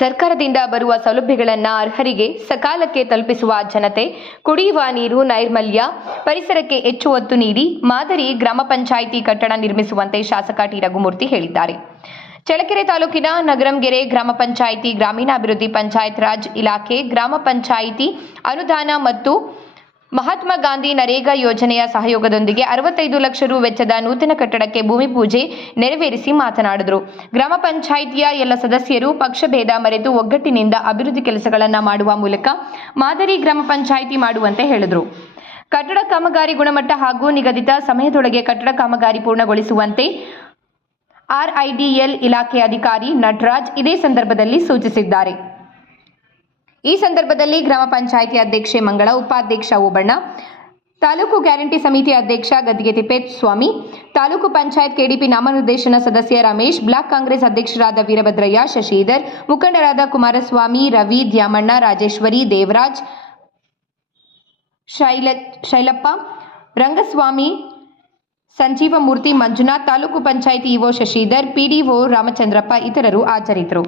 ಸರ್ಕಾರದಿಂದ ಬರುವ ಸೌಲಭ್ಯಗಳನ್ನು ಅರ್ಹರಿಗೆ ಸಕಾಲಕ್ಕೆ ತಲುಪಿಸುವ ಜನತೆ, ಕುಡಿಯುವ ನೀರು, ನೈರ್ಮಲ್ಯ, ಪರಿಸರಕ್ಕೆ ಹೆಚ್ಚು ಒತ್ತು ನೀಡಿ ಮಾದರಿ ಗ್ರಾಮ ಪಂಚಾಯಿತಿ ಕಟ್ಟಡ ನಿರ್ಮಿಸುವಂತೆ ಶಾಸಕ ಟಿ. ರಘುಮೂರ್ತಿ ಹೇಳಿದ್ದಾರೆ. ಚಳ್ಳಕೆರೆ ತಾಲೂಕಿನ ನಗರಂಗೆರೆ ಗ್ರಾಮ ಪಂಚಾಯಿತಿ, ಗ್ರಾಮೀಣಾಭಿವೃದ್ಧಿ ಪಂಚಾಯತ್ ರಾಜ್ ಇಲಾಖೆ, ಗ್ರಾಮ ಪಂಚಾಯಿತಿ ಅನುದಾನ ಮತ್ತು ಮಹಾತ್ಮ ಗಾಂಧಿ ನರೇಗಾ ಯೋಜನೆಯ ಸಹಯೋಗದೊಂದಿಗೆ ಅರವತ್ತೈದು ಲಕ್ಷ ರು ವೆಚ್ಚದ ನೂತನ ಕಟ್ಟಡಕ್ಕೆ ಭೂಮಿ ಪೂಜೆ ನೆರವೇರಿಸಿ ಮಾತನಾಡಿದರು. ಗ್ರಾಮ ಪಂಚಾಯಿತಿಯ ಎಲ್ಲ ಸದಸ್ಯರು ಪಕ್ಷಭೇದ ಮರೆತು ಒಗ್ಗಟ್ಟಿನಿಂದ ಅಭಿವೃದ್ಧಿ ಕೆಲಸಗಳನ್ನು ಮಾಡುವ ಮೂಲಕ ಮಾದರಿ ಗ್ರಾಮ ಪಂಚಾಯಿತಿ ಮಾಡುವಂತೆ ಹೇಳಿದರು. ಕಟ್ಟಡ ಕಾಮಗಾರಿ ಗುಣಮಟ್ಟ ಹಾಗೂ ನಿಗದಿತ ಸಮಯದೊಳಗೆ ಕಟ್ಟಡ ಕಾಮಗಾರಿ ಪೂರ್ಣಗೊಳಿಸುವಂತೆ ಆರ್ಐಡಿಎಲ್ ಇಲಾಖೆ ಅಧಿಕಾರಿ ನಟರಾಜ್ ಇದೇ ಸಂದರ್ಭದಲ್ಲಿ ಸೂಚಿಸಿದ್ದಾರೆ. ಈ ಸಂದರ್ಭದಲ್ಲಿ ಗ್ರಾಮ ಪಂಚಾಯಿತಿ ಅಧ್ಯಕ್ಷೆ ಮಂಗಳ, ಉಪಾಧ್ಯಕ್ಷ ಓಬಣ್ಣ ತಾಲೂಕು ಗ್ಯಾರಂಟಿ ಸಮಿತಿ ಅಧ್ಯಕ್ಷ ಗದ್ದಿಗೆ ತಿಪ್ಪೇಸ್ವಾಮಿ ತಾಲೂಕು ಪಂಚಾಯತ್ ಕೆಡಿಪಿ ನಾಮನಿರ್ದೇಶನ ಸದಸ್ಯ ರಮೇಶ್, ಬ್ಲಾಕ್ ಕಾಂಗ್ರೆಸ್ ಅಧ್ಯಕ್ಷರಾದ ವೀರಭದ್ರಯ್ಯ, ಶಶಿಧರ್, ಮುಖಂಡರಾದ ಕುಮಾರಸ್ವಾಮಿ, ರವಿ ದ್ಯಾಮಣ್ಣ, ರಾಜೇಶ್ವರಿ, ದೇವರಾಜ್, ಶೈಲ, ಶೈಲಪ್ಪ, ರಂಗಸ್ವಾಮಿ ಸಂಜೀವಮೂರ್ತಿ ಮಂಜುನಾಥ್, ತಾಲೂಕು ಪಂಚಾಯಿತಿ ಇಒ ಶಶಿಧರ್ ಪಿಡಿಒ ರಾಮಚಂದ್ರಪ್ಪ ಇತರರು ಹಾಜರಿದ್ದರು.